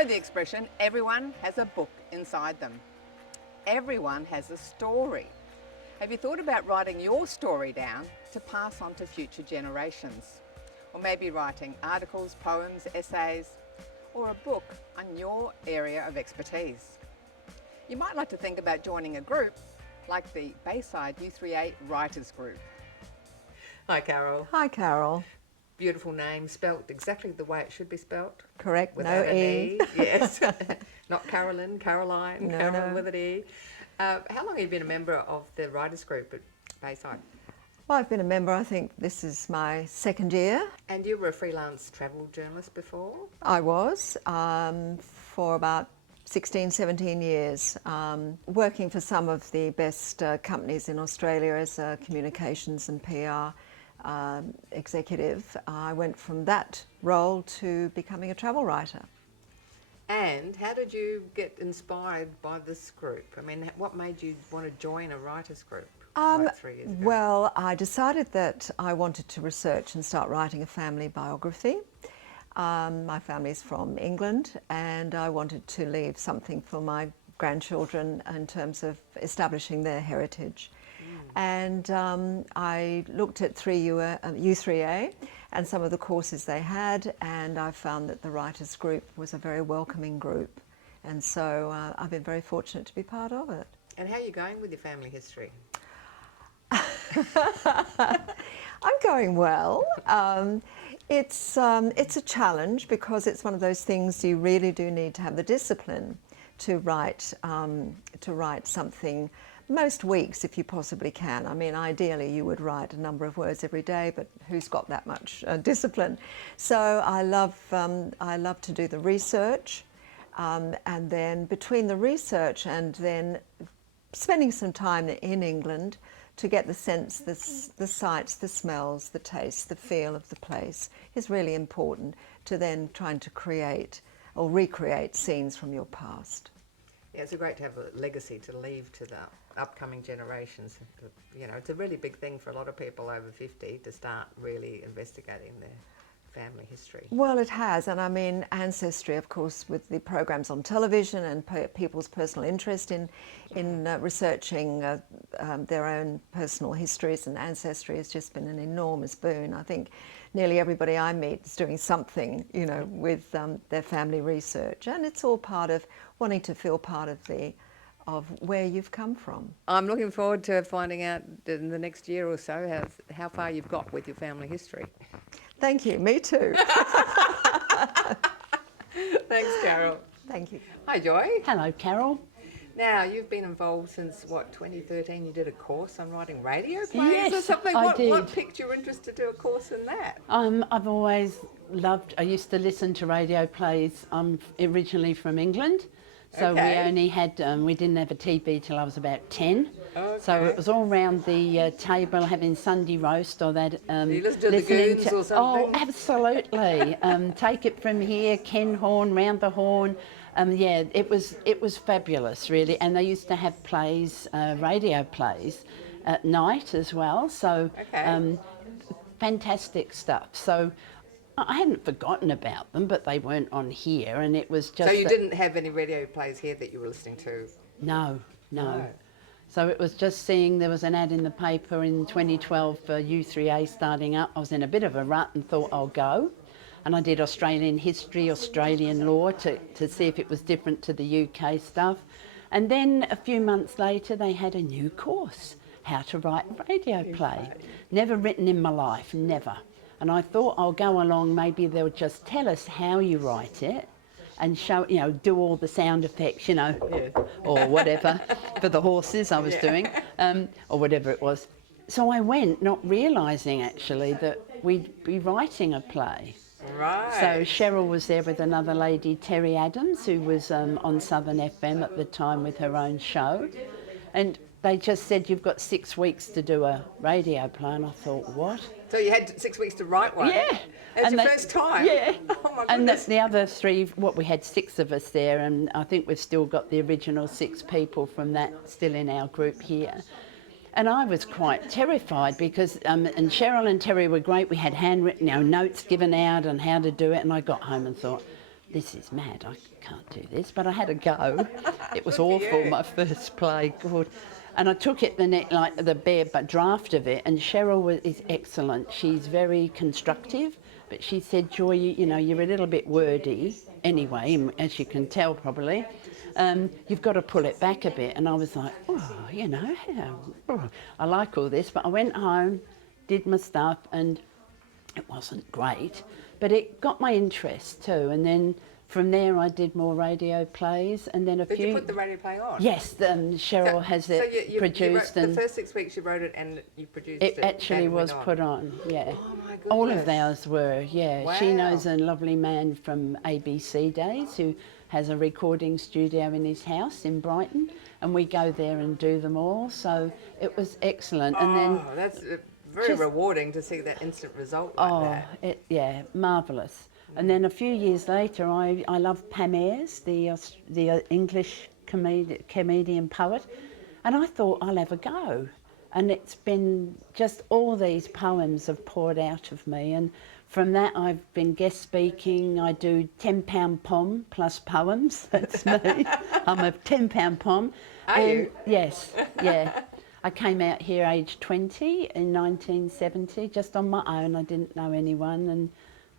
know the expression, everyone has a book inside them. Everyone has a story. Have you thought about writing your story down to pass on to future generations? Or maybe writing articles, poems, essays, or a book on your area of expertise? You might like to think about joining a group like the Bayside U3A Writers Group. Hi Carol. Hi Carol. Beautiful name, spelt exactly the way it should be spelt. Correct, Without no an E. Yes, not Carolyn, Caroline, No, Carol no. with an E. How long have you been a member of the Writers Group at Bayside? Well, I've been a member, I think this is my second year. And you were a freelance travel journalist before? I was, for about 16, 17 years, working for some of the best companies in Australia as a communications and PR executive. I went from that role to becoming a travel writer. And how did you get inspired by this group? I mean, what made you want to join a writers group like 3 years ago? Well, I decided that I wanted to research and start writing a family biography. My family's from England and I wanted to leave something for my grandchildren in terms of establishing their heritage. And I looked at U3A and some of the courses they had, and I found that the Writers Group was a very welcoming group. And so I've been very fortunate to be part of it. And how are you going with your family history? I'm going well. It's a challenge because it's one of those things you really do need to have the discipline to write something most weeks if you possibly can. I mean, ideally you would write a number of words every day, but who's got that much discipline? So I love to do the research, and then between the research and then spending some time in England to get the sense, the sights, the smells, the taste, the feel of the place is really important to then trying to create or recreate scenes from your past. Yeah, it's great to have a legacy to leave to the upcoming generations. You know, it's a really big thing for a lot of people over 50 to start really investigating their family history. Well, it has, and I mean ancestry, of course, with the programs on television and people's personal interest in researching their own personal histories and ancestry has just been an enormous boon. I think nearly everybody I meet is doing something, you know, with their family research, and it's all part of wanting to feel part of where you've come from. I'm looking forward to finding out in the next year or so how far you've got with your family history. Thank you, me too. Thanks, Carol. Thank you. Hi, Joy. Hello, Carol. Now, you've been involved since, what, 2013? You did a course on writing radio plays Yes, or something? I What did. piqued your interest to do a course in that? I've always loved, I used to listen to radio plays. I'm originally from England, so Okay. we only had, we didn't have a TV till I was about 10. Okay. So it was all round the table having Sunday roast or that. You listen to the Goons or something? Oh, absolutely. Take It From Here, Ken Horn, Round the Horn. Yeah, it was fabulous, really. And they used to have plays, radio plays, at night as well. So Okay. fantastic stuff. So I hadn't forgotten about them, but they weren't on here, and it was just. So you didn't have any radio plays here that you were listening to? No. No. So it was just seeing there was an ad in the paper in 2012 for U3A starting up. I was in a bit of a rut and thought I'll go. And I did Australian history, Australian law to see if it was different to the UK stuff. And then a few months later they had a new course, how to write a radio play. Never written in my life, never. And I thought I'll go along, maybe they'll just tell us how you write it and show, you know, do all the sound effects, you know, Yes. or whatever, for the horses I was doing, or whatever it was. So I went, not realising actually that we'd be writing a play. Right. So Cheryl was there with another lady, Terry Adams, who was on Southern FM at the time with her own show. And they just said, you've got 6 weeks to do a radio play. And I thought, what? So you had 6 weeks to write one? Yeah. That's your first time? Yeah. Oh my And goodness. the other 3, we had 6 of us there, and I think we've still got the original 6 people from that still in our group here. And I was quite terrified because, and Cheryl and Terry were great. We had handwritten, notes given out on how to do it, and I got home and thought, this is mad, I can't do this, but I had a go. It was awful, my first play, God. And I took it the bare draft of it, and Cheryl is excellent. She's very constructive, but she said, Joy, you know, you're a little bit wordy anyway, as you can tell probably. You've got to pull it back a bit. And I was like, oh, you know, I like all this. But I went home, did my stuff, and it wasn't great, but it got my interest too. And then from there I did more radio plays, and then Did you put the radio play on? Yes, Cheryl has it produced. And the first 6 weeks you wrote it and you produced it. It actually was put on, yeah. Oh my goodness. All of ours were, yeah. Wow. She knows a lovely man from ABC days who has a recording studio in his house in Brighton, and we go there and do them all. So it was excellent. And then that's very rewarding to see that instant result like that. Yeah, marvellous. And then a few years later, I love Pam Ayers, the English comedian poet, and I thought I'll have a go. And it's been just all these poems have poured out of me, and from that I've been guest speaking. I do £10 pom plus poems. That's me. I'm a £10 pom. Are you? Yes, yeah. I came out here aged 20 in 1970, just on my own. I didn't know anyone, and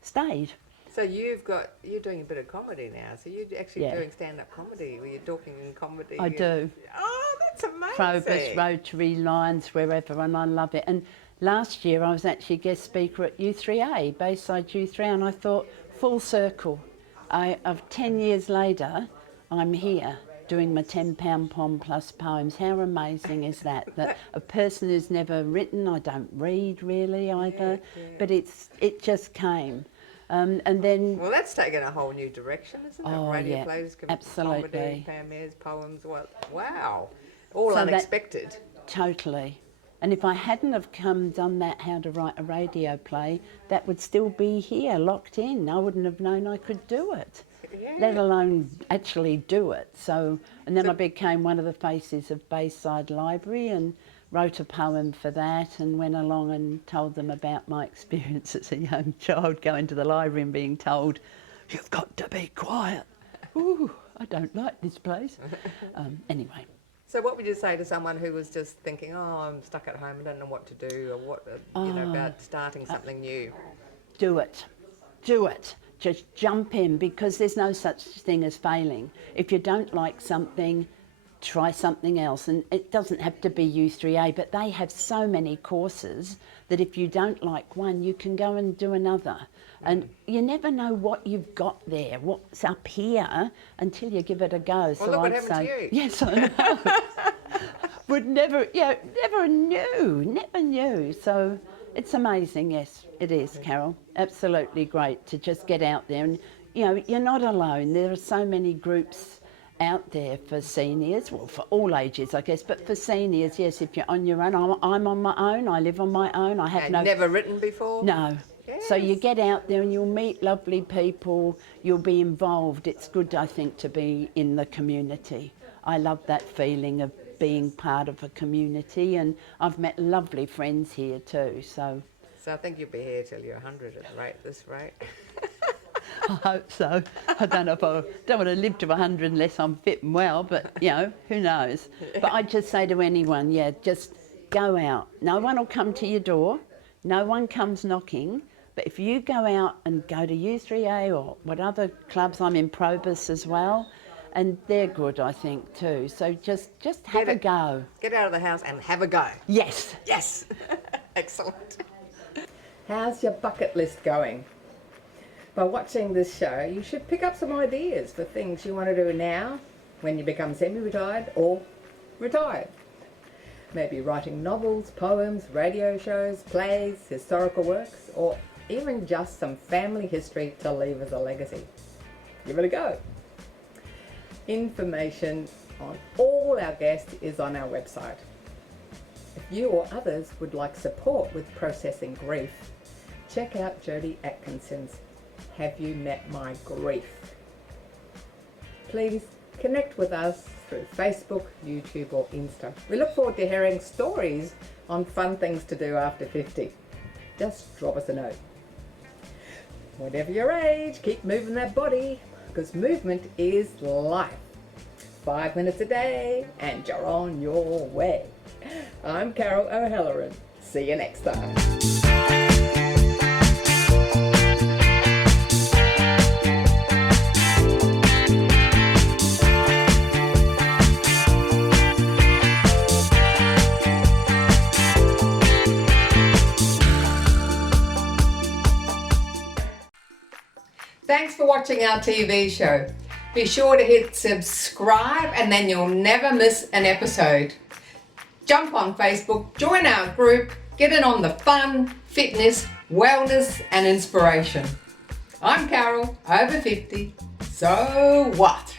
stayed. So you're doing a bit of comedy now. So you're actually doing stand-up comedy, where you're talking in comedy. I do. Oh, that's amazing. Probus, Rotary, Lions, wherever, and I love it. And last year I was actually guest speaker at U3A, Bayside U3A, and I thought, full circle. Of 10 years later, I'm here doing my £10 pom plus poems. How amazing is that? That a person who's never written, I don't read really either, but it just came. And then... Well, that's taken a whole new direction, isn't it? Radio plays, absolutely. comedy, Pam Ayers, poems, wow. All unexpected. Totally. And if I hadn't have done that, how to write a radio play, that would still be here, locked in. I wouldn't have known I could do it, let alone actually do it. So, and then I became one of the faces of Bayside Library and wrote a poem for that, and went along and told them about my experience as a young child going to the library and being told, you've got to be quiet. Ooh, I don't like this place. Anyway. So what would you say to someone who was just thinking, I'm stuck at home, I don't know what to do, or what, about starting something new? Do it. Do it. Just jump in, because there's no such thing as failing. If you don't like something, try something else. And it doesn't have to be U3A, but they have so many courses that if you don't like one, you can go and do another. And you never know what you've got there, what's up here, until you give it a go. Well, so look what I'd happened to you. Yes, I know. Never knew. So it's amazing, yes, it is, Carol. Absolutely great to just get out there. And, you're not alone. There are so many groups out there for seniors, well, for all ages, I guess, but for seniors, yes, if you're on your own. I'm on my own, I live on my own. I have never written before? No. Yes. So you get out there and you'll meet lovely people, you'll be involved. It's good, I think, to be in the community. I love that feeling of being part of a community, and I've met lovely friends here too, so... So I think you'll be here till you're 100 at this rate. I hope so. I don't know if I don't want to live to 100 unless I'm fit and well, but, who knows. But I'd just say to anyone, just go out. No one will come to your door. No one comes knocking. But if you go out and go to U3A or what other clubs, I'm in Probus as well, and they're good, I think, too. So just have a go. Get out of the house and have a go. Yes. Yes. Excellent. How's your bucket list going? By watching this show, you should pick up some ideas for things you want to do now, when you become semi-retired or retired. Maybe writing novels, poems, radio shows, plays, historical works, or even just some family history to leave as a legacy. Give it a go. Information on all our guests is on our website. If you or others would like support with processing grief, check out Jodie Atkinson's Have You Met My Grief? Please connect with us through Facebook, YouTube or Insta. We look forward to hearing stories on fun things to do after 50. Just drop us a note. Whatever your age, keep moving that body. because movement is life. 5 minutes a day and you're on your way. I'm Carol O'Halloran. See you next time. Thanks for watching our TV show. Be sure to hit subscribe and then you'll never miss an episode. Jump on Facebook, join our group, get in on the fun, fitness, wellness and inspiration. I'm Carol, over 50. So what?